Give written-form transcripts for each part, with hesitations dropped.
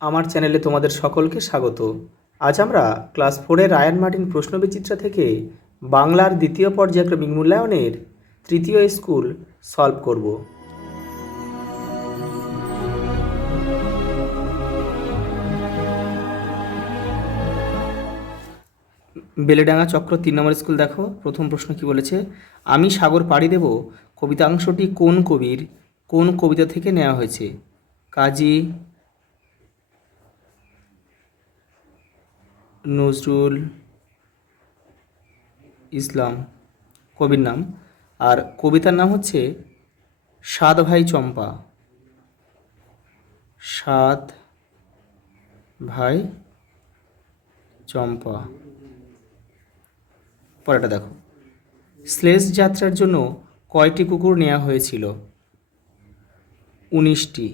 আমার চ্যানেলে তোমাদের সকলকে স্বাগত। আজ আমরা ক্লাস 4-এর রায়ান মার্টিন প্রশ্নবিচিত্রা থেকে বাংলার দ্বিতীয় পর্যায়ক্রমিক মূল্যায়নের তৃতীয় স্কুল সলভ করব। বেলেডাঙ্গা চক্র 3 নম্বর স্কুল দেখো। প্রথম প্রশ্ন কি বলেছে, আমি সাগর পাড়ি দেব কবিতাংশটি কোন কবির কোন কবিতা থেকে নেওয়া হয়েছে? কাজী নজরুল ইসলাম কবির নাম, আর কবিতার নাম হচ্ছে সাত ভাই চম্পা। সাত ভাই চম্পা। পরেরটা দেখো, স্লেজ যাত্রার জন্য কয়টি কুকুর নেওয়া হয়েছিল? 19টি।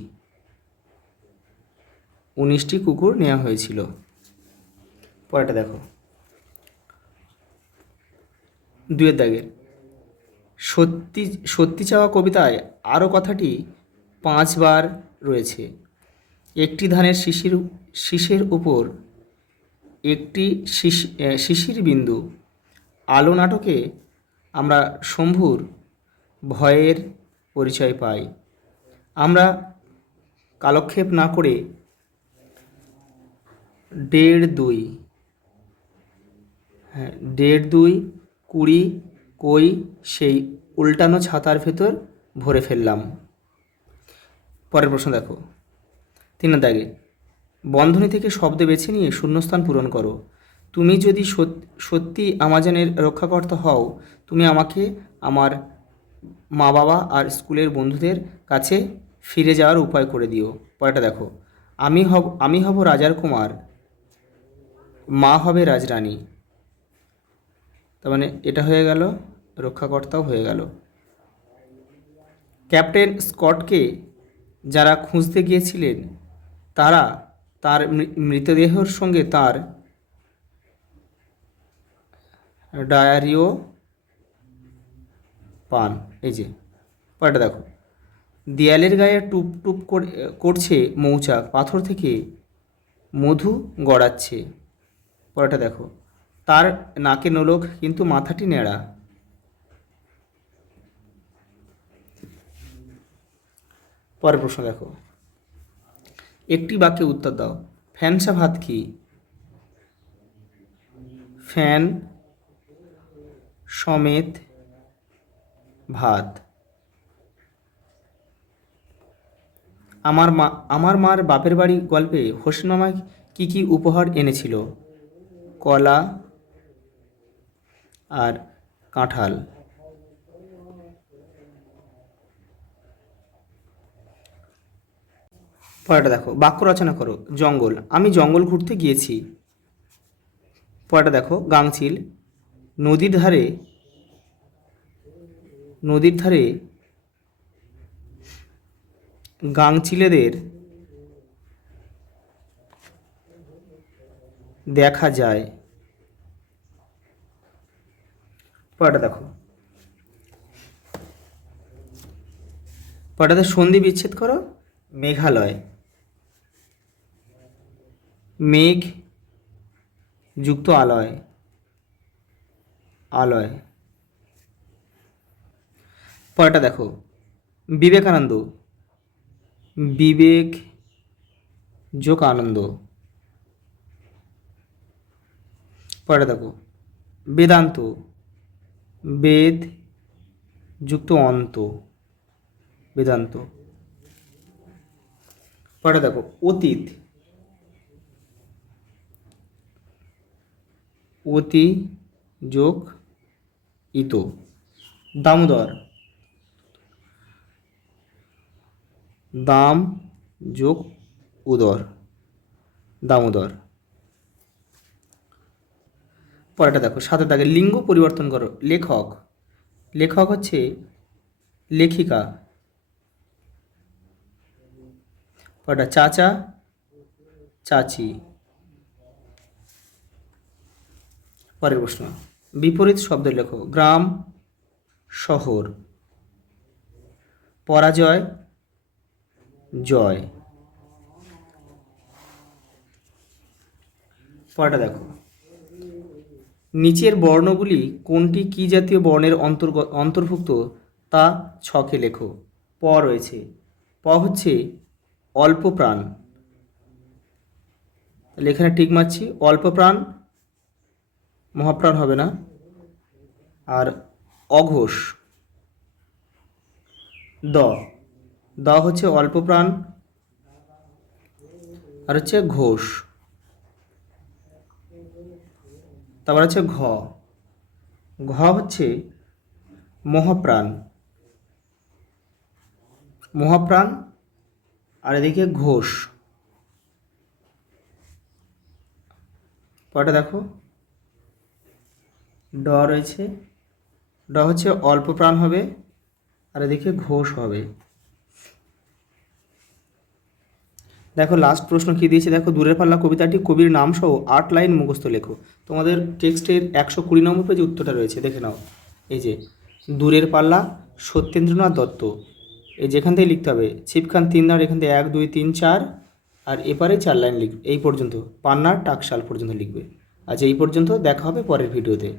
19টি কুকুর নেওয়া হয়েছিল। পরেরটা দেখো, 2-এর দাগের, সত্যি সত্যি চাওয়া কবিতায় আরও কথাটি 5 বার রয়েছে। একটি ধানের শীষের উপর একটি শিশির বিন্দু। আলো নাটকে আমরা শম্ভুর ভয়ের পরিচয় পাই। আমরা কালক্ষেপ না করে 1.5 1.5 20 কই সেই উল্টানো ছাতার ভেতর ভরে ফেললাম। পরের প্রশ্ন দেখো, 3 দাগে, বন্ধনী থেকে শব্দ বেছে নিয়ে শূন্যস্থান পূরণ করো। তুমি যদি সত্যি আমাজনের রক্ষাকর্তা হও, তুমি আমাকে আমার মা বাবা আর স্কুলের বন্ধুদের কাছে ফিরে যাওয়ার উপায় করে দিও। পরেরটা দেখো, আমি হব রাজার কুমার, মা হবে রাজরানী। তার মানে এটা হয়ে গেল, রক্ষাকর্তাও হয়ে গেল। ক্যাপ্টেন স্কটকে যারা খুঁজতে গিয়েছিলেন তারা তার মৃতদেহের সঙ্গে তার ডায়েরিও পান। এই যে পরেরটা দেখো, দেয়ালের গায়ে টুপ টুপ করছে মৌচাক, পাথর থেকে মধু গড়াচ্ছে। পরেরটা দেখো, তার নাকে নোলক কিন্তু মাথাটি নেড়া। পরের প্রশ্ন দেখো, একটি বাক্যে উত্তর দাও। ফ্যানসা ভাত কি? ফ্যান সমেত ভাত। আমার মার বাপের বাড়ি গল্পে হোসেন মামা কি কি উপহার এনেছিল? কলা আর কাঁঠাল। পরেরটা দেখো, বাক্য রচনা করো। জঙ্গল, আমি জঙ্গল ঘুরতে গিয়েছি। পরেরটা দেখো, গাংচিল, নদীর ধারে গাংচিলেদের দেখা যায়। পরেরটা দেখো, পরেরটাতে সন্ধি বিচ্ছেদ করো। মেঘালয়, মেঘ যুক্ত আলয়, আলয়। পরেরটা দেখো, বিবেকানন্দ, বিবেক যোগ আনন্দ। পরেরটা দেখো, বেদান্ত, বেদ যুক্ত অন্ত, বেদান্ত। পরেরটা দেখো, অতীত, অতি যোগ ইত। দামোদর, দাম যোগ উদর, দামোদর। পরেরটা দেখো, 7 দাগে, লিঙ্গ পরিবর্তন করো। লেখক, লেখক হচ্ছে লেখিকা। পরেরটা চাচা, চাচি। পরের প্রশ্ন, বিপরীত শব্দ লেখো। গ্রাম, শহর। পরাজয়, জয়। পরেরটা দেখো, নিচের বর্ণগুলি কোনটি কী জাতীয় বর্ণের অন্তর্ভুক্ত তা ছকে লেখো। প রয়েছে, প হচ্ছে অল্প প্রাণ, তাহলে এখানে টিক মারছি, অল্প প্রাণ, মহাপ্রাণ হবে না। আর অঘোষ, দ, দ হচ্ছে অল্প প্রাণ, আর হচ্ছে ঘোষ। তারপর হচ্ছে ঘ, ঘ হচ্ছে মহাপ্রাণ, মহাপ্রাণ, আর এদিকে ঘোষ। পরেরটা দেখো, ড রয়েছে, ড হচ্ছে অল্প প্রাণ হবে, আর এদিকে ঘোষ হবে। দেখো লাস্ট প্রশ্ন কী দিয়েছে দেখো, দূরের পাল্লা কবিতাটি কবির নাম সহ 8 লাইন মুখস্থ লেখো। তোমাদের টেক্সটের 120 নম্বর পেজে উত্তরটা রয়েছে, দেখে নাও। এই যে দূরের পাল্লা, সত্যেন্দ্রনাথ দত্ত, এই যেখান থেকে লিখতে হবে ছিপখান 3 দাঁড়, এখান থেকে 1 2 3 4, আর এপারে 4 লাইন লিখবে, এই পর্যন্ত পান্নার টাকশাল পর্যন্ত লিখবে। আচ্ছা, এই পর্যন্ত, দেখা হবে পরের ভিডিওতে।